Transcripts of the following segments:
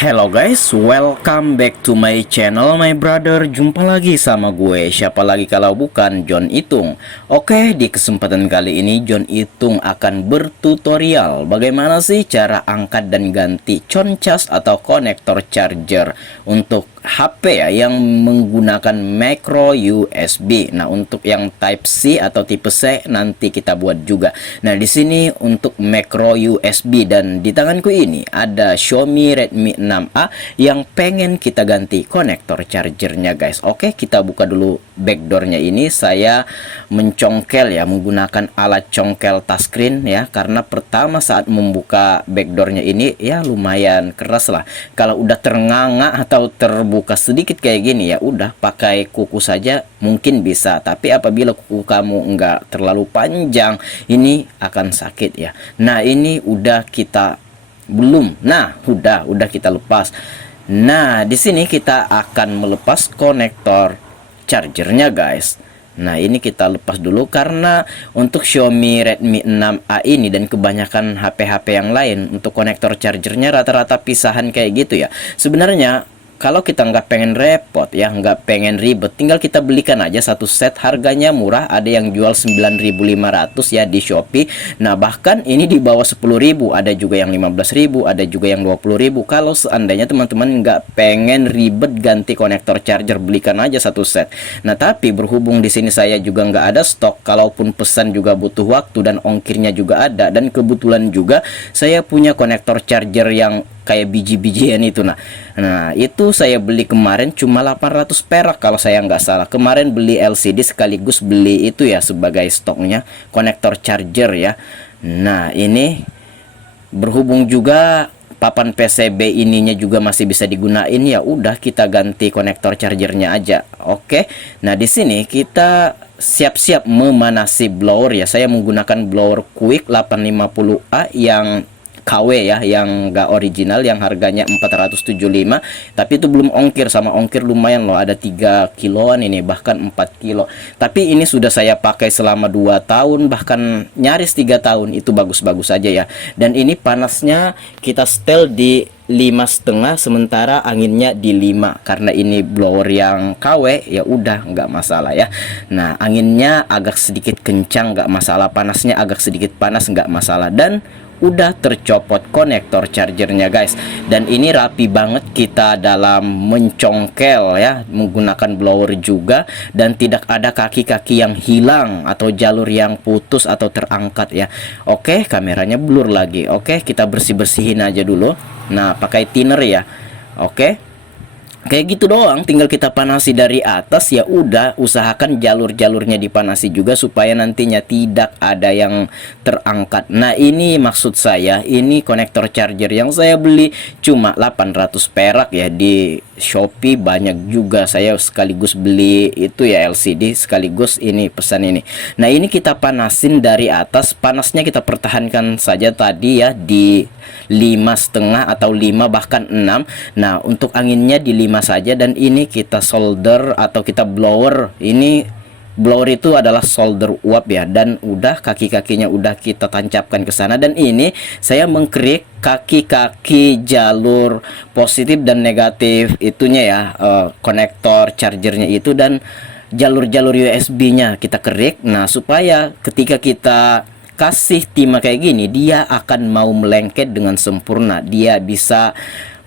Hello guys, welcome back to my channel my brother. Jumpa lagi sama gue, siapa lagi kalau bukan John Itung. Oke, di kesempatan kali ini John Itung akan bertutorial bagaimana sih cara angkat dan ganti concas atau konektor charger untuk HP ya yang menggunakan micro USB. Nah, untuk yang type C atau tipe C nanti kita buat juga. Nah, di sini untuk micro USB dan di tanganku ini ada Xiaomi Redmi 6A yang pengen kita ganti konektor chargernya guys. Oke, kita buka dulu backdoornya ini. Saya mencongkel ya menggunakan alat congkel touchscreen ya, karena pertama saat membuka backdoornya ini ya lumayan keras lah. Kalau udah ternganga atau terbuka sedikit kayak gini ya udah pakai kuku saja mungkin bisa, tapi apabila kuku kamu enggak terlalu panjang ini akan sakit ya. Nah, ini udah kita belum. Nah, udah kita lepas. Nah, di sini kita akan melepas konektor chargernya guys. Nah, ini kita lepas dulu karena untuk Xiaomi Redmi 6A ini dan kebanyakan HP-HP yang lain untuk konektor chargernya rata-rata pisahan kayak gitu ya. Sebenarnya kalau kita nggak pengen repot ya, nggak pengen ribet, tinggal kita belikan aja satu set, harganya murah, ada yang jual 9.500 ya di Shopee. Nah, bahkan ini di bawah 10.000, ada juga yang 15.000, ada juga yang 20.000. Kalau seandainya teman-teman nggak pengen ribet ganti konektor charger, belikan aja satu set. Nah, tapi berhubung di sini saya juga nggak ada stok, kalaupun pesan juga butuh waktu dan ongkirnya juga ada, dan kebetulan juga saya punya konektor charger yang kayak biji-bijian itu. Nah, itu saya beli kemarin cuma 800 perak kalau saya nggak salah. Kemarin beli LCD sekaligus beli itu ya sebagai stoknya konektor charger ya. Nah, ini berhubung juga papan PCB ininya juga masih bisa digunain, ya udah kita ganti konektor chargernya aja. Oke. Nah, di sini kita siap-siap memanasi blower ya. Saya menggunakan blower Quick 850A yang KW ya, yang gak original, yang harganya 475, tapi itu belum ongkir. Sama ongkir lumayan loh, ada 3 kiloan ini, bahkan 4 kilo. Tapi ini sudah saya pakai selama 2 tahun, bahkan nyaris 3 tahun, itu bagus-bagus aja ya. Dan ini panasnya kita setel di 5,5, sementara anginnya di 5, karena ini blower yang KW ya udah nggak masalah ya. Nah, anginnya agak sedikit kencang nggak masalah, panasnya agak sedikit panas nggak masalah, dan udah tercopot konektor chargernya guys. Dan ini rapi banget kita dalam mencongkel ya, menggunakan blower juga, dan tidak ada kaki-kaki yang hilang atau jalur yang putus atau terangkat ya. Oke, kameranya blur lagi. Oke, kita bersih-bersihin aja dulu. Nah, pakai thinner ya. Oke, kayak gitu doang, tinggal kita panasi dari atas ya udah. Usahakan jalur-jalurnya dipanasi juga supaya nantinya tidak ada yang terangkat. Nah, ini maksud saya, ini konektor charger yang saya beli cuma 800 perak ya di Shopee. Banyak juga saya sekaligus beli itu ya LCD sekaligus ini pesan ini. Nah, ini kita panasin dari atas, panasnya kita pertahankan saja tadi ya di 5,5 atau 5 bahkan 6. Nah, untuk anginnya di 5 saja, dan ini kita solder atau kita blower. Ini blower itu adalah solder uap ya, dan udah kaki-kakinya udah kita tancapkan ke sana. Dan ini saya mengkerik kaki-kaki jalur positif dan negatif itunya ya, konektor chargernya itu, dan jalur-jalur USB-nya kita kerik. Nah, supaya ketika kita kasih timah kayak gini, dia akan mau melengket dengan sempurna. Dia bisa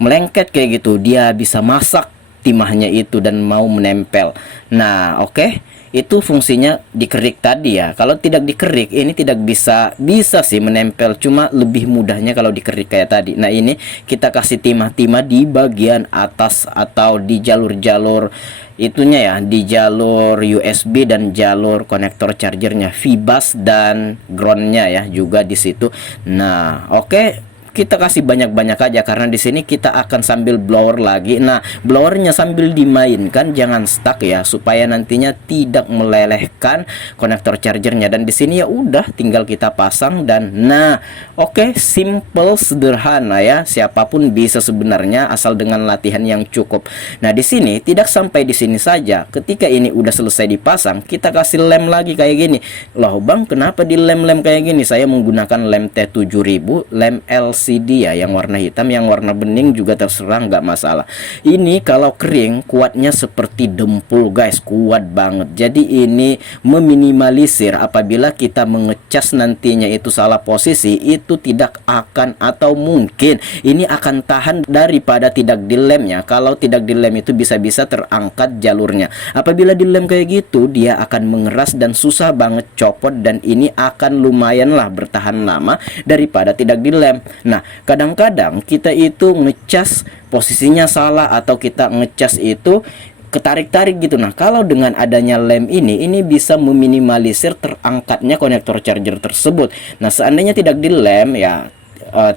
melengket kayak gitu, dia bisa masak timahnya itu dan mau menempel. Nah, oke. Itu fungsinya dikerik tadi ya. Kalau tidak dikerik ini tidak bisa sih menempel, cuma lebih mudahnya kalau dikerik kayak tadi. Nah, ini kita kasih timah-timah di bagian atas atau di jalur-jalur itunya ya, di jalur USB dan jalur konektor chargernya, VBus dan groundnya ya juga di situ. Nah, oke. Kita kasih banyak-banyak aja karena di sini kita akan sambil blower lagi. Nah, blowernya sambil dimainkan, jangan stuck ya, supaya nantinya tidak melelehkan konektor chargernya. Dan di sini ya udah tinggal kita pasang dan nah, oke, simple, sederhana ya. Siapapun bisa sebenarnya asal dengan latihan yang cukup. Nah, di sini tidak sampai di sini saja. Ketika ini udah selesai dipasang, kita kasih lem lagi kayak gini. Loh, Bang, kenapa di lem-lem kayak gini? Saya menggunakan lem T7000, lem LC LCD ya, yang warna hitam, yang warna bening juga terserah, nggak masalah. Ini kalau kering kuatnya seperti dempul guys, kuat banget. Jadi ini meminimalisir apabila kita mengecas nantinya itu salah posisi, itu tidak akan atau mungkin ini akan tahan daripada tidak dilemnya. Kalau tidak dilem itu bisa-bisa terangkat jalurnya. Apabila dilem kayak gitu, dia akan mengeras dan susah banget copot, dan ini akan lumayan lah bertahan lama daripada tidak dilem. Nah, kadang-kadang kita itu ngecas posisinya salah, atau kita ngecas itu ketarik-tarik gitu. Nah, kalau dengan adanya lem ini bisa meminimalisir terangkatnya konektor charger tersebut. Nah, seandainya tidak dilem ya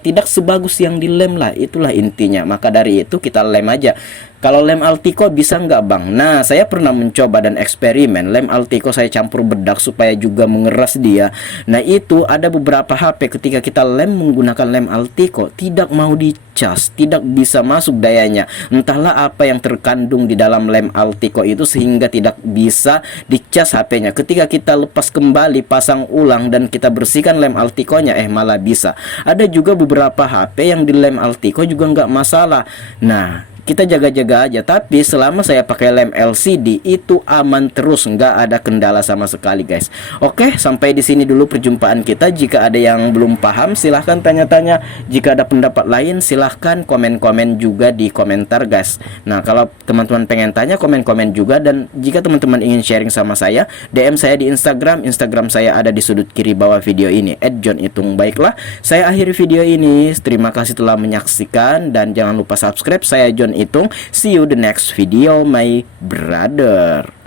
tidak sebagus yang dilem lah, itulah intinya. Maka dari itu kita lem aja. Kalau lem Altico bisa nggak bang? Nah, saya pernah mencoba dan eksperimen lem Altico, saya campur bedak supaya juga mengeras dia. Nah, itu ada beberapa HP ketika kita lem menggunakan lem Altico tidak mau dicas, tidak bisa masuk dayanya. Entahlah apa yang terkandung di dalam lem Altico itu sehingga tidak bisa dicas HP-nya. Ketika kita lepas kembali, pasang ulang dan kita bersihkan lem Altico-nya, malah bisa. Ada juga beberapa HP yang di lem Altico juga nggak masalah. Nah, kita jaga-jaga aja, tapi selama saya pakai lem LCD itu aman terus, nggak ada kendala sama sekali guys. Oke, sampai di sini dulu perjumpaan kita. Jika ada yang belum paham silahkan tanya-tanya, jika ada pendapat lain silahkan komen-komen juga di komentar guys. Nah, kalau teman-teman pengen tanya, komen-komen juga. Dan jika teman-teman ingin sharing sama saya, DM saya di Instagram saya ada di sudut kiri bawah video ini, @johnitung. Baiklah, saya akhiri video ini. Terima kasih telah menyaksikan dan jangan lupa subscribe. Saya John Itung. See you the next video my brother.